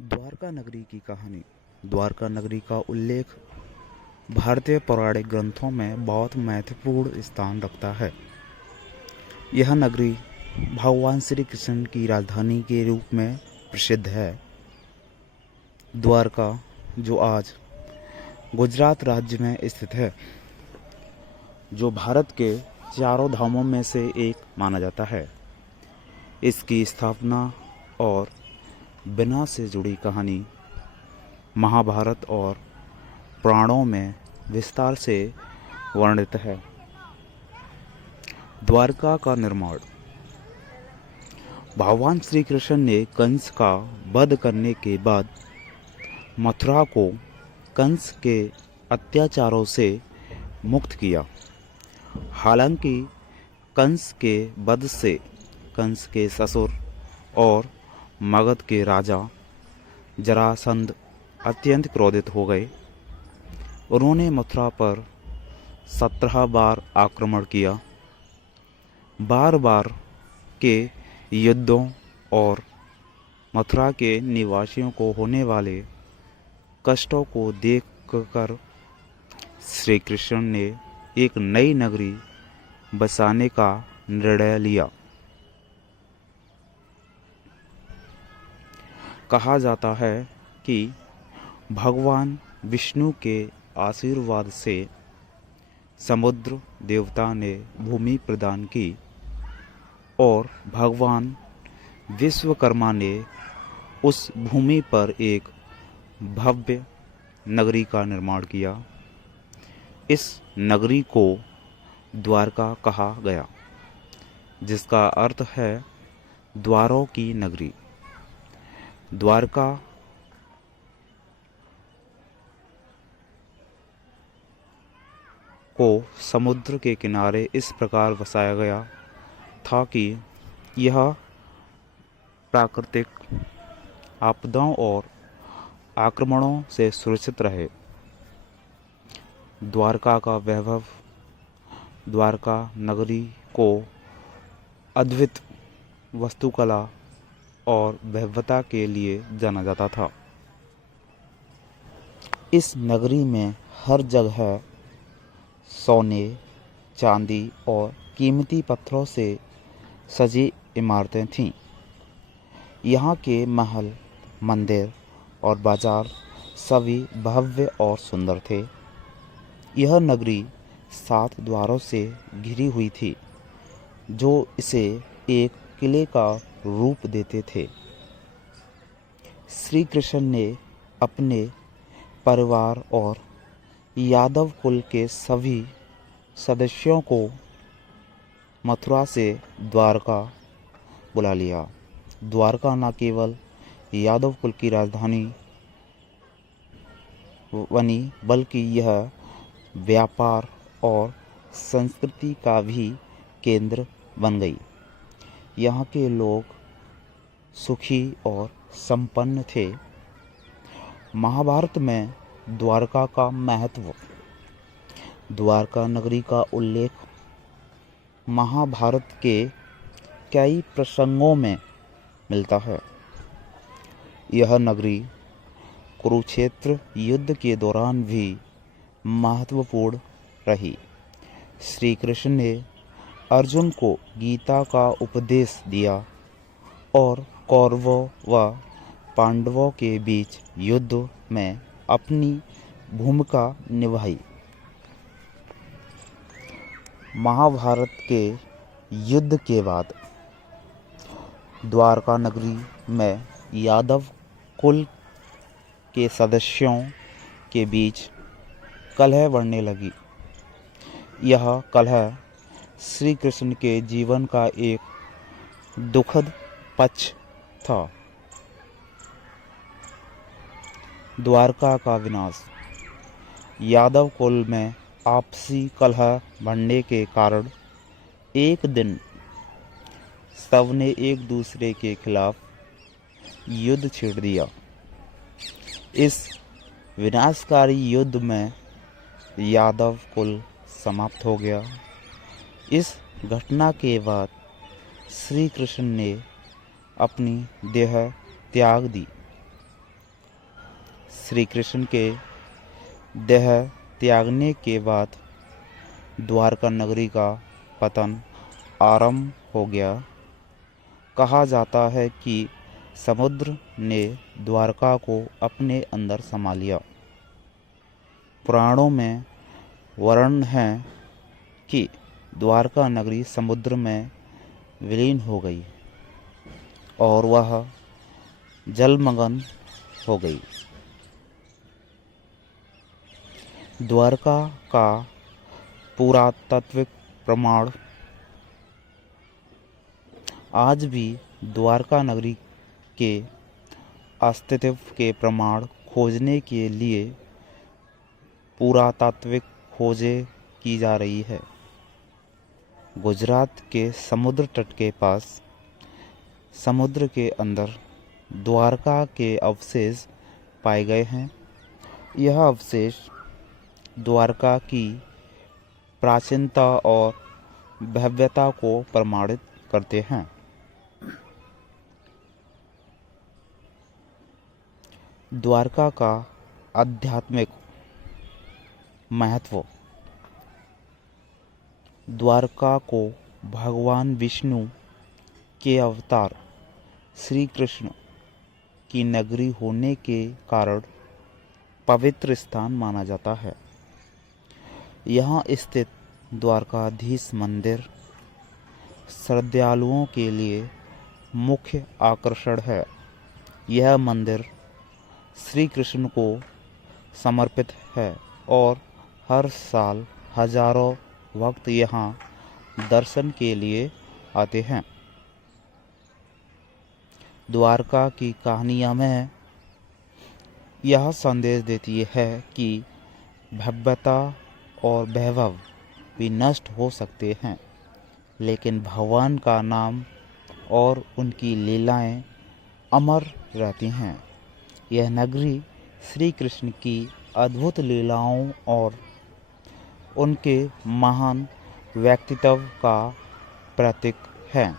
द्वारका नगरी की कहानी। द्वारका नगरी का उल्लेख भारतीय पौराणिक ग्रंथों में बहुत महत्वपूर्ण स्थान रखता है। यह नगरी भगवान श्री कृष्ण की राजधानी के रूप में प्रसिद्ध है। द्वारका, जो आज गुजरात राज्य में स्थित है, जो भारत के चारों धामों में से एक माना जाता है। इसकी स्थापना और बिना से जुड़ी कहानी महाभारत और पुराणों में विस्तार से वर्णित है। द्वारका का निर्माण। भगवान श्री कृष्ण ने कंस का वध करने के बाद मथुरा को कंस के अत्याचारों से मुक्त किया। हालांकि कंस के वध से कंस के ससुर और मगध के राजा जरासंध अत्यंत क्रोधित हो गए। उन्होंने मथुरा पर 17 बार आक्रमण किया। बार बार के युद्धों और मथुरा के निवासियों को होने वाले कष्टों को देखकर श्री कृष्ण ने एक नई नगरी बसाने का निर्णय लिया। कहा जाता है कि भगवान विष्णु के आशीर्वाद से समुद्र देवता ने भूमि प्रदान की और भगवान विश्वकर्मा ने उस भूमि पर एक भव्य नगरी का निर्माण किया। इस नगरी को द्वारका कहा गया, जिसका अर्थ है द्वारों की नगरी। द्वारका को समुद्र के किनारे इस प्रकार बसाया गया था कि यह प्राकृतिक आपदाओं और आक्रमणों से सुरक्षित रहे। द्वारका का वैभव द्वारका नगरी को अद्वितीय वास्तुकला और भव्यता के लिए जाना जाता था। इस नगरी में हर जगह सोने, चांदी और कीमती पत्थरों से सजी इमारतें थीं। यहाँ के महल, मंदिर और बाजार सभी भव्य और सुंदर थे। यह नगरी 7 द्वारों से घिरी हुई थी, जो इसे एक किले का रूप देते थे। श्री कृष्ण ने अपने परिवार और यादव कुल के सभी सदस्यों को मथुरा से द्वारका बुला लिया। द्वारका न केवल यादव कुल की राजधानी बनी, बल्कि यह व्यापार और संस्कृति का भी केंद्र बन गई। यहाँ के लोग सुखी और संपन्न थे। महाभारत में द्वारका का महत्व। द्वारका नगरी का उल्लेख महाभारत के कई प्रसंगों में मिलता है। यह नगरी कुरुक्षेत्र युद्ध के दौरान भी महत्वपूर्ण रही। श्री कृष्ण ने अर्जुन को गीता का उपदेश दिया और कौरवों व पांडवों के बीच युद्ध में अपनी भूमिका निभाई। महाभारत के युद्ध के बाद द्वारका नगरी में यादव कुल के सदस्यों के बीच कलह बढ़ने लगी। यह कलह श्री कृष्ण के जीवन का एक दुखद पक्ष था। द्वारका का विनाश। यादव कुल में आपसी कलह बढ़ने के कारण एक दिन सबने एक दूसरे के खिलाफ युद्ध छेड़ दिया। इस विनाशकारी युद्ध में यादव कुल समाप्त हो गया। इस घटना के बाद श्री कृष्ण ने अपनी देह त्याग दी। श्री कृष्ण के देह त्यागने के बाद द्वारका नगरी का पतन आरंभ हो गया। कहा जाता है कि समुद्र ने द्वारका को अपने अंदर समा लिया। पुराणों में वर्णन है कि द्वारका नगरी समुद्र में विलीन हो गई और वह जलमग्न हो गई। द्वारका का पुरातात्विक प्रमाण आज भी द्वारका नगरी के अस्तित्व के प्रमाण खोजने के लिए पुरातात्विक खोजें की जा रही है। गुजरात के समुद्र तट के पास समुद्र के अंदर द्वारका के अवशेष पाए गए हैं। यह अवशेष द्वारका की प्राचीनता और भव्यता को प्रमाणित करते हैं। द्वारका का आध्यात्मिक महत्व। द्वारका को भगवान विष्णु के अवतार श्री कृष्ण की नगरी होने के कारण पवित्र स्थान माना जाता है। यहाँ स्थित द्वारकाधीश मंदिर श्रद्धालुओं के लिए मुख्य आकर्षण है। यह मंदिर श्री कृष्ण को समर्पित है और हर साल हजारों भक्त यहाँ दर्शन के लिए आते हैं। द्वारका की कहानियाँ में यह संदेश देती है कि भव्यता और वैभव भी नष्ट हो सकते हैं, लेकिन भगवान का नाम और उनकी लीलाएं अमर रहती हैं। यह नगरी श्री कृष्ण की अद्भुत लीलाओं और उनके महान व्यक्तित्व का प्रतीक है।